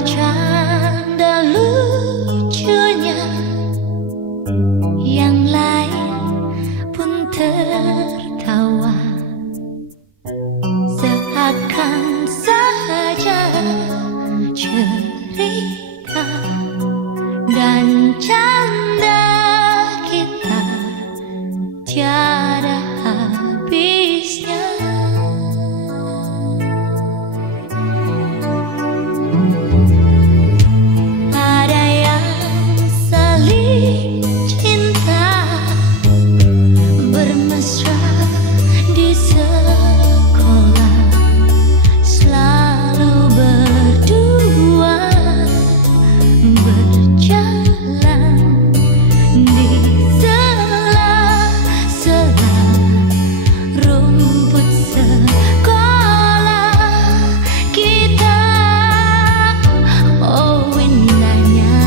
bercanda lucunya, yang lain pun tertawa, seakan saja cerita dan canda kita tiada habisnya. Ada yang saling cinta, bermesra di sekolah, selalu berdua berjalan di sela-sela rumput sekolah kita. Oh, indahnya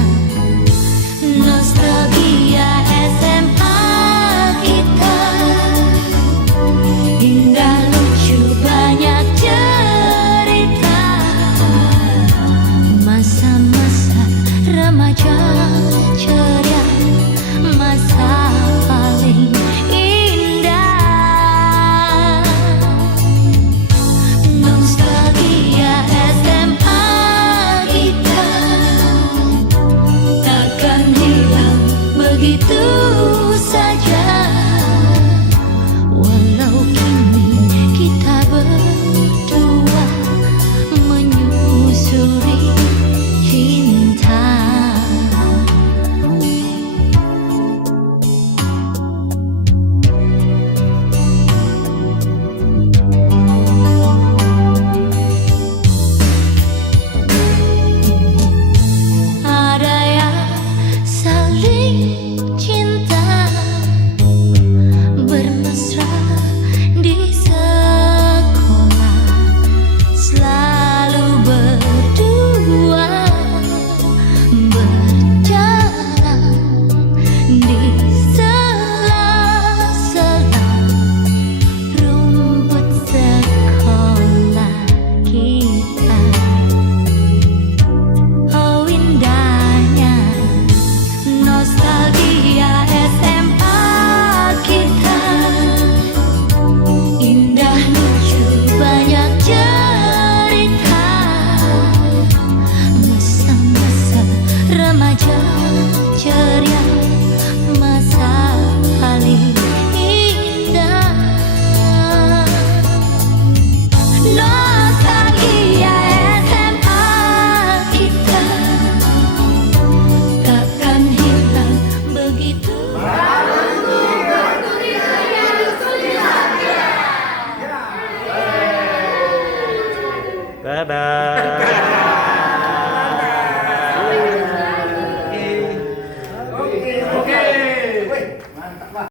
nostalgia SMA kita, indah lucu banyak cerita, masa-masa remaja ceria, masa paling indah. Nostalgia SMA kita takkan hilang begitu saja, walau kini kita berdua menyusuri cinta. Ada yang saling cinta, bermesra di sekolah, selalu berdua berjalan di sela-sela rumput sekolah kita. Oh, indahnya nostalgia SMA kita, indah lucu banyak cerita, masa-masa remaja ceria, masa paling indah. Nostalgia SMA kita takkan hilang begitu. Dadah.